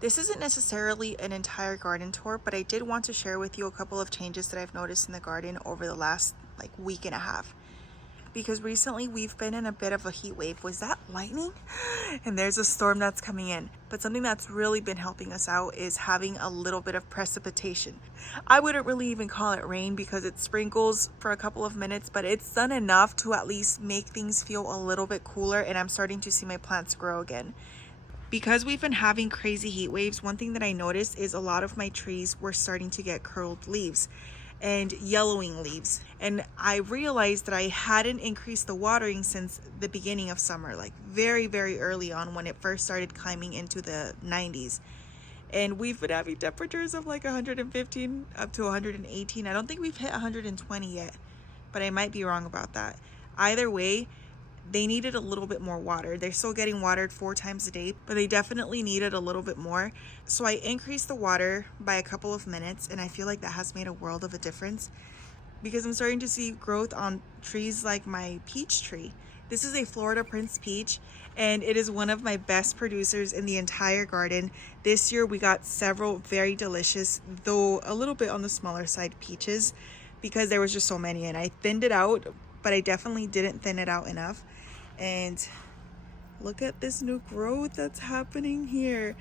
This isn't necessarily an entire garden tour, but I did want to share with you a couple of changes that I've noticed in the garden over the last like week and a half. Because recently we've been in a bit of a heat wave. Was that lightning? And there's a storm that's coming in. But something that's really been helping us out is having a little bit of precipitation. I wouldn't really even call it rain because it sprinkles for a couple of minutes, but it's done enough to at least make things feel a little bit cooler, and I'm starting to see my plants grow again. Because we've been having crazy heat waves, one thing that I noticed is a lot of my trees were starting to get curled leaves and yellowing leaves. And I realized that I hadn't increased the watering since the beginning of summer, like very, very early on when it first started climbing into the 90s. And we've been having temperatures of like 115 up to 118. I don't think we've hit 120 yet, but I might be wrong about that. Either way, they needed a little bit more water. They're still getting watered 4 times a day, but they definitely needed a little bit more. So I increased the water by a couple of minutes, and I feel like that has made a world of a difference because I'm starting to see growth on trees like my peach tree. This is a Florida Prince peach, and it is one of my best producers in the entire garden. This year we got several very delicious, though a little bit on the smaller side, peaches because there was just so many, and I thinned it out, but I definitely didn't thin it out enough. And look at this new growth that's happening here.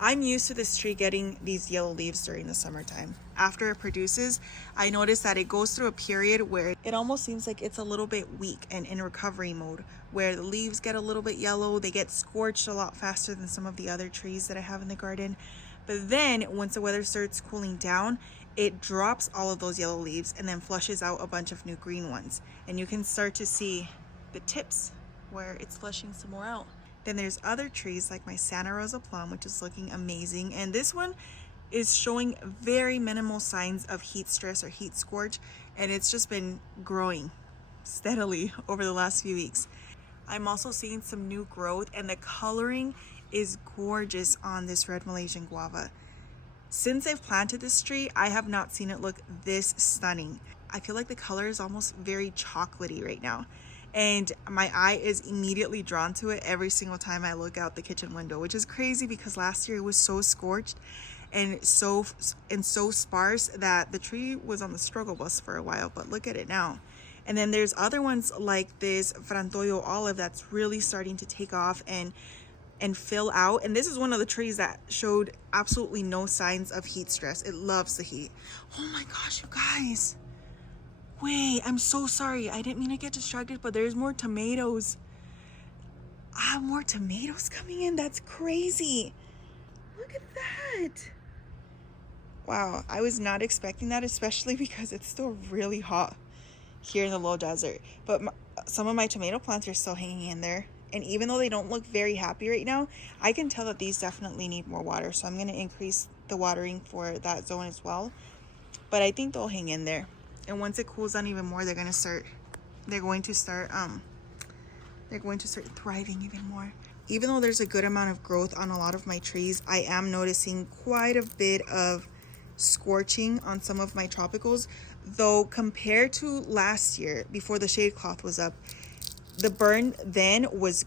I'm used to this tree getting these yellow leaves during the summertime. After it produces, I notice that it goes through a period where it almost seems like it's a little bit weak and in recovery mode, where the leaves get a little bit yellow. They get scorched a lot faster than some of the other trees that I have in the garden. But then once the weather starts cooling down, it drops all of those yellow leaves and then flushes out a bunch of new green ones. And you can start to see the tips where it's flushing some more out. Then there's other trees like my Santa Rosa plum, which is looking amazing. And this one is showing very minimal signs of heat stress or heat scorch. And it's just been growing steadily over the last few weeks. I'm also seeing some new growth, and the coloring is gorgeous on this red Malaysian guava. Since I've planted this tree, I have not seen it look this stunning. I feel like the color is almost very chocolatey right now. And my eye is immediately drawn to it every single time I look out the kitchen window, which is crazy because last year it was so scorched and so sparse that the tree was on the struggle bus for a while, but look at it now. And then there's other ones like this Frantoio Olive that's really starting to take off and fill out. And this is one of the trees that showed absolutely no signs of heat stress. It loves the heat. Oh my gosh, you guys. Wait, I'm so sorry. I didn't mean to get distracted, but there's more tomatoes. I have more tomatoes coming in. That's crazy. Look at that. Wow, I was not expecting that, especially because it's still really hot here in the low desert. But some of my tomato plants are still hanging in there. And even though they don't look very happy right now, I can tell that these definitely need more water. So I'm going to increase the watering for that zone as well. But I think they'll hang in there. And once it cools down even more, they're going to start thriving even more. Even though there's a good amount of growth on a lot of my trees, I am noticing quite a bit of scorching on some of my tropicals. Though compared to last year, before the shade cloth was up, the burn then was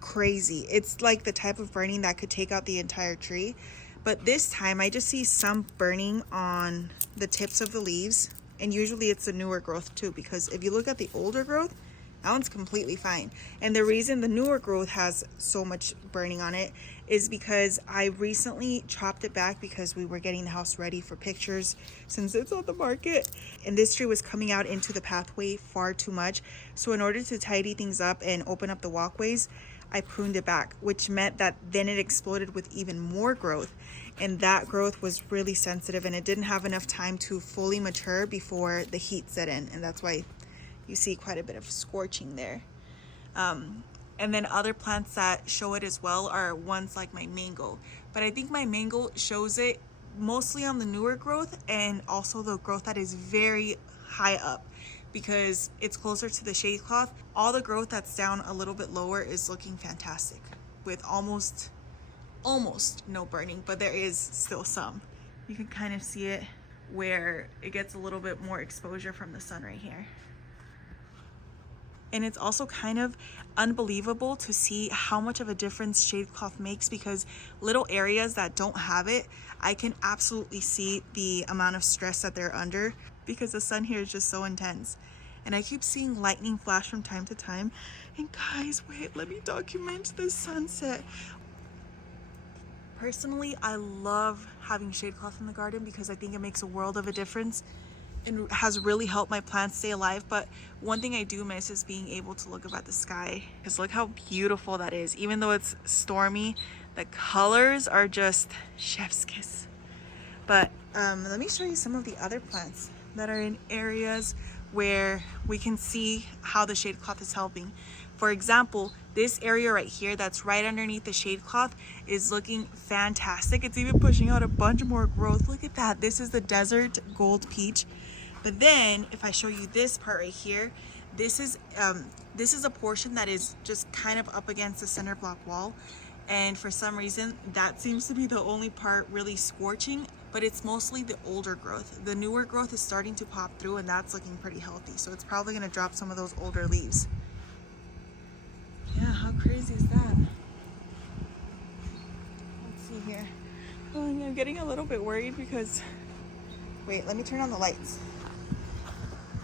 crazy. It's like the type of burning that could take out the entire tree. But this time I just see some burning on the tips of the leaves. And usually it's the newer growth too, because if you look at the older growth, that one's completely fine. And the reason the newer growth has so much burning on it is because I recently chopped it back because we were getting the house ready for pictures since it's on the market. And this tree was coming out into the pathway far too much. So in order to tidy things up and open up the walkways, I pruned it back, which meant that then it exploded with even more growth. And that growth was really sensitive and it didn't have enough time to fully mature before the heat set in. And that's why you see quite a bit of scorching there. And then other plants that show it as well are ones like my mango. But I think my mango shows it mostly on the newer growth and also the growth that is very high up because it's closer to the shade cloth. All the growth that's down a little bit lower is looking fantastic with almost no burning, but there is still some. You can kind of see it where it gets a little bit more exposure from the sun right here. And it's also kind of unbelievable to see how much of a difference shade cloth makes, because little areas that don't have it, I can absolutely see the amount of stress that they're under because the sun here is just so intense. And I keep seeing lightning flash from time to time. And guys, wait, let me document this sunset. Personally, I love having shade cloth in the garden because I think it makes a world of a difference and has really helped my plants stay alive. But one thing I do miss is being able to look up at the sky, because look how beautiful that is. Even though it's stormy, the colors are just chef's kiss. But let me show you some of the other plants that are in areas where we can see how the shade cloth is helping. For example, this area right here that's right underneath the shade cloth is looking fantastic. It's even pushing out a bunch more growth. Look at that. This is the desert gold peach. But then if I show you this part right here, this is a portion that is just kind of up against the cinder block wall. And for some reason, that seems to be the only part really scorching, but it's mostly the older growth. The newer growth is starting to pop through, and that's looking pretty healthy. So it's probably gonna drop some of those older leaves. Yeah, how crazy is that? Let's see here. Oh, and I'm getting a little bit worried because, wait, let me turn on the lights.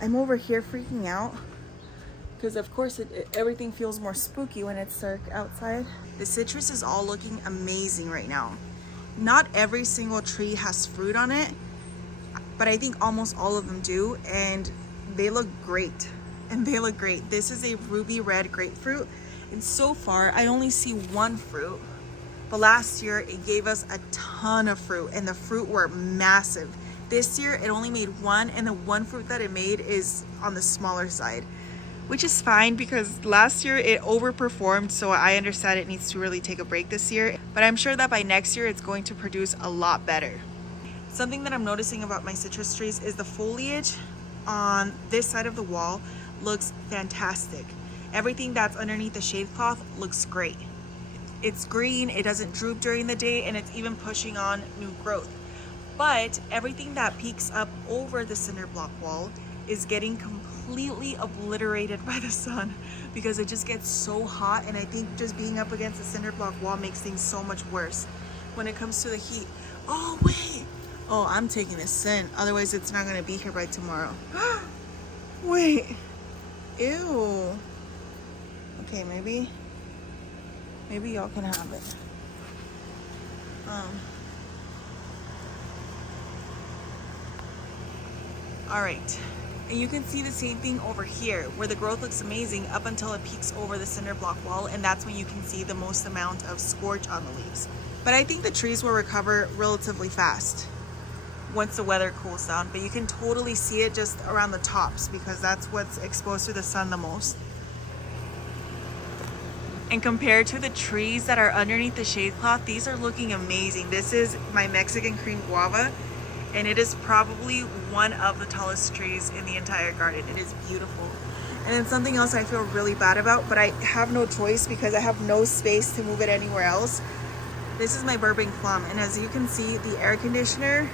I'm over here freaking out because of course everything feels more spooky when it's dark outside. The citrus is all looking amazing right now. Not every single tree has fruit on it, but I think almost all of them do, and they look great. This is a ruby red grapefruit, and so far I only see one fruit, but last year it gave us a ton of fruit and the fruit were massive. This year it only made one, and the one fruit that it made is on the smaller side, which is fine because last year it overperformed, so I understand it needs to really take a break this year, but I'm sure that by next year it's going to produce a lot better. Something that I'm noticing about my citrus trees is the foliage on this side of the wall looks fantastic. Everything that's underneath the shade cloth looks great. It's green, it doesn't droop during the day, and it's even pushing on new growth. But everything that peeks up over the cinder block wall is getting completely obliterated by the sun because it just gets so hot, and I think just being up against the cinder block wall makes things so much worse when it comes to the heat. Oh wait, oh, I'm taking this scent, otherwise it's not gonna be here by tomorrow. Wait, ew. Okay, maybe y'all can have it. All right, and you can see the same thing over here where the growth looks amazing up until it peaks over the cinder block wall, and that's when you can see the most amount of scorch on the leaves. But I think the trees will recover relatively fast once the weather cools down, but you can totally see it just around the tops because that's what's exposed to the sun the most. And compared to the trees that are underneath the shade cloth, these are looking amazing. This is my Mexican Cream Guava, and it is probably one of the tallest trees in the entire garden. It is beautiful. And then something else I feel really bad about, but I have no choice because I have no space to move it anywhere else. This is my Burgundy Plum, and as you can see, the air conditioner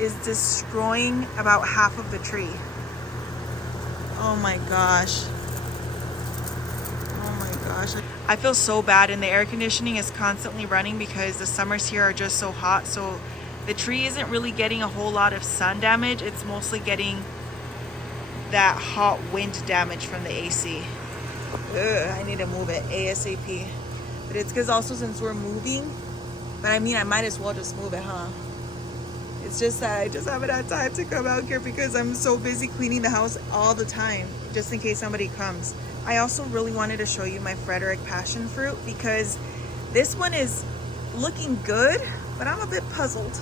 is destroying about half of the tree. Oh my gosh. Oh my gosh. I feel so bad, and the air conditioning is constantly running because the summers here are just so hot, so the tree isn't really getting a whole lot of sun damage. It's mostly getting that hot wind damage from the AC. Ugh, I need to move it ASAP. But it's because also since we're moving, but I mean, I might as well just move it, huh? It's just that I just haven't had time to come out here because I'm so busy cleaning the house all the time, just in case somebody comes. I also really wanted to show you my Frederick Passion Fruit because this one is looking good, but I'm a bit puzzled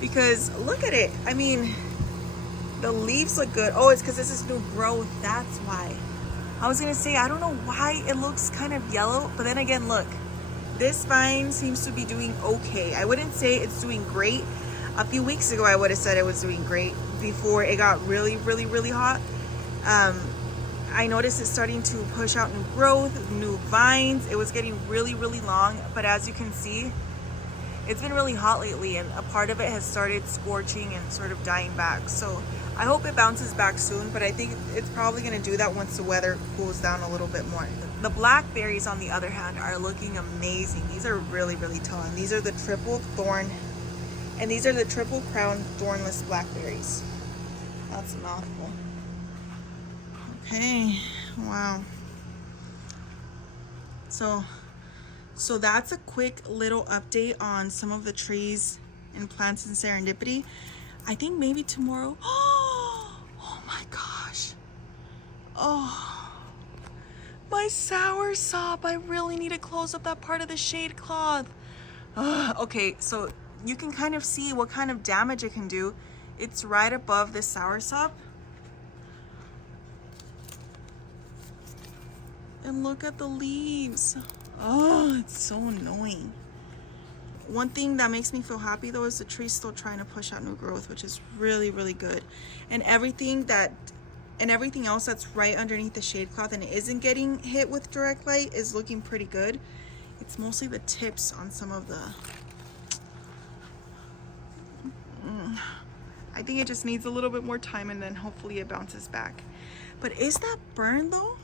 because look at it. I mean, the leaves look good. Oh, it's because this is new growth. That's why. I was gonna say, I don't know why it looks kind of yellow, but then again, look, this vine seems to be doing okay. I wouldn't say it's doing great. A few weeks ago, I would have said it was doing great before it got really, really, really hot. I noticed it's starting to push out new growth, new vines. It was getting really, really long, but as you can see, it's been really hot lately, and a part of it has started scorching and sort of dying back. So I hope it bounces back soon, but I think it's probably going to do that once the weather cools down a little bit more. The blackberries, on the other hand, are looking amazing. These are really, really tall, and these are the triple thorn, and these are the triple crown thornless blackberries. That's a mouthful. Okay, wow. So that's a quick little update on some of the trees and plants in Serendipity. I think maybe tomorrow. Oh my gosh. Oh, my soursop. I really need to close up that part of the shade cloth. Okay, so you can kind of see what kind of damage it can do. It's right above this soursop. And look at the leaves. Oh, it's so annoying. One thing that makes me feel happy though is the tree's still trying to push out new growth, which is really, really good. And everything else that's right underneath the shade cloth and isn't getting hit with direct light is looking pretty good. It's mostly the tips on some of the... I think it just needs a little bit more time, and then hopefully it bounces back. But is that burned though?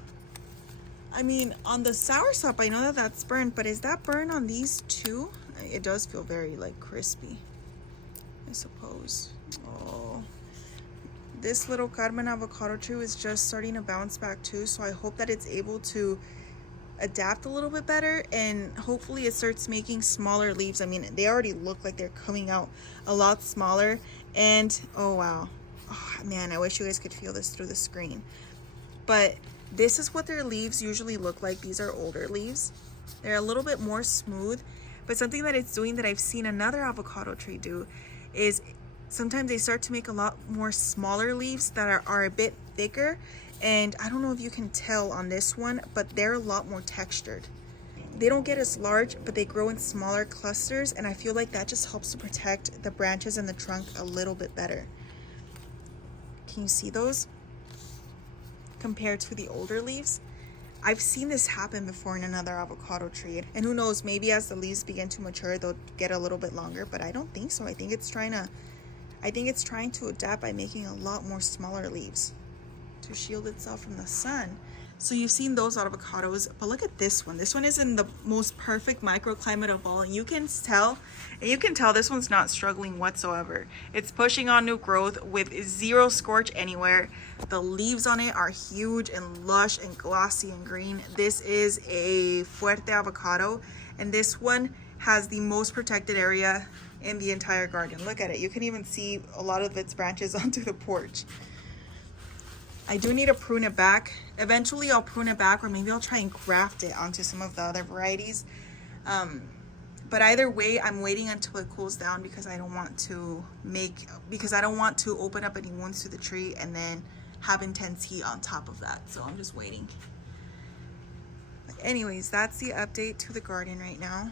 I mean, on the soursop, I know that that's burned, but is that burned on these too? It does feel very like crispy, I suppose. Oh, this little Carmen avocado tree is just starting to bounce back too, so I hope that it's able to adapt a little bit better, and hopefully it starts making smaller leaves. I mean, they already look like they're coming out a lot smaller, and oh wow, oh, man, I wish you guys could feel this through the screen. But this is what their leaves usually look like. These are older leaves. They're a little bit more smooth, but something that it's doing that I've seen another avocado tree do is sometimes they start to make a lot more smaller leaves that are a bit thicker. And I don't know if you can tell on this one, but they're a lot more textured. They don't get as large, but they grow in smaller clusters, and I feel like that just helps to protect the branches and the trunk a little bit better. Can you see those? Compared to the older leaves. I've seen this happen before in another avocado tree, and who knows, maybe as the leaves begin to mature they'll get a little bit longer, but I don't think so. I think it's trying to adapt by making a lot more smaller leaves to shield itself from the sun. So you've seen those avocados, but look at this one. This one is in the most perfect microclimate of all, and you can tell this one's not struggling whatsoever. It's pushing on new growth with zero scorch anywhere. The leaves on it are huge and lush and glossy and green. This is a Fuerte avocado, and this one has the most protected area in the entire garden. Look at it. You can even see a lot of its branches onto the porch. I do need to prune it back. Eventually I'll prune it back, or maybe I'll try and graft it onto some of the other varieties. But either way, I'm waiting until it cools down because I don't want to open up any wounds to the tree and then have intense heat on top of that. So I'm just waiting. But anyways, that's the update to the garden right now.